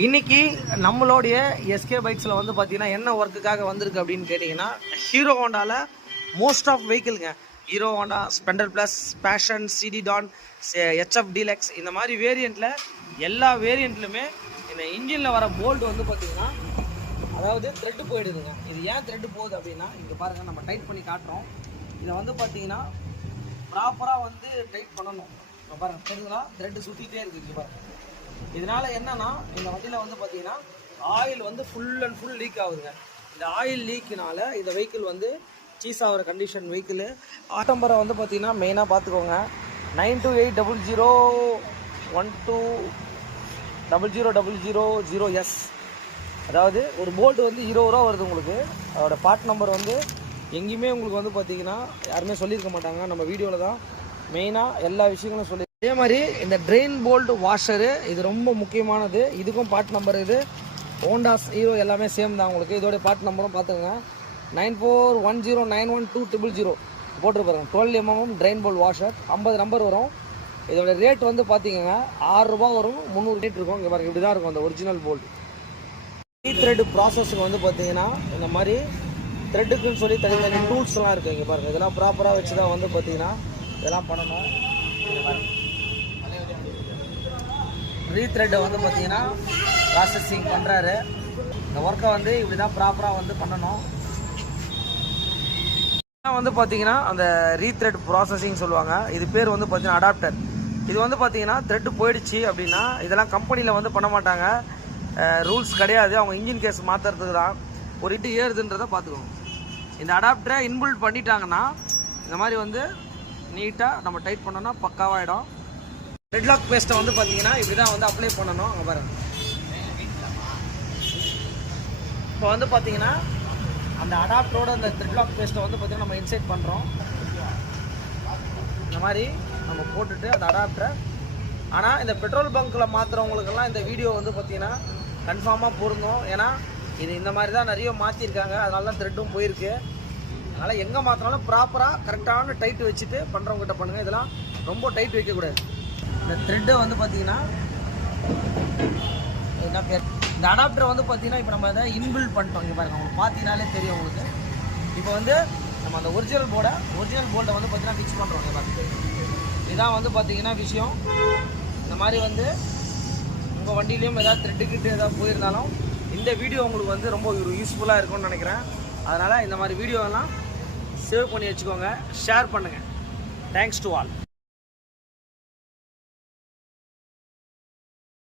இன்னைக்கு நம்மளுடைய எஸ்கே பைக்ஸில் வந்து பார்த்தீங்கன்னா என்ன ஒர்க்குக்காக வந்திருக்கு அப்படின்னு கேட்டிங்கன்னா, ஹீரோ ஹோண்டாவில் மோஸ்ட் ஆஃப் வெஹிக்கிள்ங்க, Hero Honda Splendor Plus, Passion, CD Dawn, HF Deluxe, இந்த மாதிரி வேரியண்ட்டில் எல்லா வேரியண்ட்லுமே இந்த இன்ஜினில் வர போல்ட் வந்து பார்த்தீங்கன்னா, அதாவது த்ரெட்டு போயிடுதுங்க. இது ஏன் த்ரெட்டு போகுது அப்படின்னா, இங்கே பாருங்கள், நம்ம டைட் பண்ணி காட்டுறோம். இதை வந்து பார்த்தீங்கன்னா ப்ராப்பராக வந்து டைட் பண்ணணும். இப்போ பாருங்கள், தெரியுங்களா, த்ரெட்டு சுற்றிட்டே இருக்குது. இங்கே பாருங்கள், இதனால என்னன்னா இந்த வண்டியில் வந்து பார்த்தீங்கன்னா ஆயில் வந்து ஃபுல் அண்ட் ஃபுல் லீக் ஆகுதுங்க. இந்த ஆயில் லீக்கினால இந்த வெஹிக்கிள் வந்து சீஸ் ஆகிற கண்டிஷன் வெஹிக்கிள். ஆட்டம்பரை வந்து பார்த்தீங்கன்னா மெயினாக பார்த்துக்கோங்க, 9280120000S. அதாவது ஒரு போல்ட் வந்து 20 ரூபா வருது உங்களுக்கு. அதோட பார்ட் நம்பர் வந்து எங்கேயுமே உங்களுக்கு வந்து பார்த்தீங்கன்னா யாருமே சொல்லியிருக்க மாட்டாங்க. நம்ம வீடியோவில் தான் மெயினாக எல்லா விஷயங்களும் சொல்லி. அதே மாதிரி இந்த ட்ரெயின் போல்ட் வாஷரு, இது ரொம்ப முக்கியமானது. இதுக்கும் பார்ட் நம்பர், இது ஹோண்டாஸ் ஹீரோ எல்லாமே சேம் தான் உங்களுக்கு. இதோடைய பார்ட் நம்பரும் பார்த்துக்கோங்க, 9410912000 போட்டுருப்பாருங்க. 12 mm drain bolt washer, 50 number வரும். இதோட ரேட் வந்து பார்த்தீங்கன்னா 6 ரூபா வரும், 300 ரேட் இருக்கும். இங்கே பாருங்க, இப்படி தான் இருக்கும் அந்த ஒரிஜினல் போல்ட். த்ரெட் ப்ராசஸுக்கு வந்து பார்த்தீங்கன்னா இந்த மாதிரி த்ரெட்டுக்குன்னு சொல்லி தனித்தனி டூல்ஸ்லாம் இருக்குது. இங்கே பாருங்கள், இதெல்லாம் ப்ராப்பராக வச்சு தான் வந்து பார்த்தீங்கன்னா இதெல்லாம் பண்ணணும். ரீத்ரெட்டை வந்து பார்த்தீங்கன்னா ப்ராசஸிங் பண்ணுறாரு. இந்த ஒர்க்கை வந்து இப்படி தான் ப்ராப்பராக வந்து பண்ணணும். வந்து பார்த்தீங்கன்னா அந்த ரீத்ரெட் ப்ராசஸிங் சொல்லுவாங்க. இது பேர் வந்து பார்த்தீங்கன்னா அடாப்டர். இது வந்து பார்த்தீங்கன்னா த்ரெட்டு போயிடுச்சு அப்படின்னா இதெல்லாம் கம்பெனியில் வந்து பண்ண மாட்டாங்க, ரூல்ஸ் கிடையாது. அவங்க இன்ஜின் கேஸ் மாற்றுறதுக்கு தான் ஒரு இட்டு ஏறுதுன்றதை பார்த்துக்கோங்க. இந்த அடாப்டரை இன்பில்ட் பண்ணிட்டாங்கன்னா இந்த மாதிரி வந்து நீட்டாக நம்ம டைட் பண்ணோன்னா பக்காவாகிடும். ரெட்லாக் பேஸ்ட்டை வந்து பார்த்தீங்கன்னா இப்படி தான் வந்து அப்ளை பண்ணணும். அங்கே பாருங்கள், இப்போ வந்து பார்த்தீங்கன்னா அந்த அடாப்டரோட அந்த த்ரெட்லாக் பேஸ்ட்டை வந்து பார்த்தீங்கன்னா நம்ம இன்சைட் பண்ணுறோம். இந்த மாதிரி நம்ம போட்டுட்டு அந்த அடாப்டரை. ஆனால் இந்த பெட்ரோல் பங்க்கில் மாற்றுறவங்களுக்கெல்லாம் இந்த வீடியோ வந்து பார்த்தீங்கன்னா கன்ஃபார்மாக பொருந்தும். ஏன்னா இது இந்த மாதிரி தான் நிறைய மாற்றிருக்காங்க, அதனால தான் த்ரெட்டும் போயிருக்கு. அதனால் எங்கே மாற்றினாலும் ப்ராப்பராக கரெக்டான டைட்டு வச்சுட்டு பண்ணுறவங்ககிட்ட பண்ணுங்கள். இதெல்லாம் ரொம்ப டைட் வைக்கக்கூடாது. இந்த த்ரெட்டை வந்து பார்த்தீங்கன்னா என்ன பேர், இந்த அடாப்டரை வந்து பார்த்தீங்கன்னா இப்போ நம்ம அதை இன்பில்ட் பண்ணிட்டோம். இங்கே பாருங்கள், உங்களுக்கு பார்த்தீங்கனாலே தெரியும் உங்களுக்கு. இப்போ வந்து நம்ம அந்த ஒரிஜினல் போல்ட்டை வந்து பார்த்தீங்கன்னா ஃபிக்ஸ் பண்ணுறோம். இங்கே பாருங்கள், இதான் வந்து பார்த்தீங்கன்னா விஷயம். இந்த மாதிரி வந்து உங்கள் வண்டியிலையும் ஏதாவது த்ரெட்டுக்கிட்டு ஏதாவது போயிருந்தாலும் இந்த வீடியோ உங்களுக்கு வந்து ரொம்ப ஒரு யூஸ்ஃபுல்லாக இருக்கும்னு நினைக்கிறேன். அதனால் இந்த மாதிரி வீடியோலாம் சேவ் பண்ணி வச்சுக்கோங்க, ஷேர் பண்ணுங்கள். Thanks to all.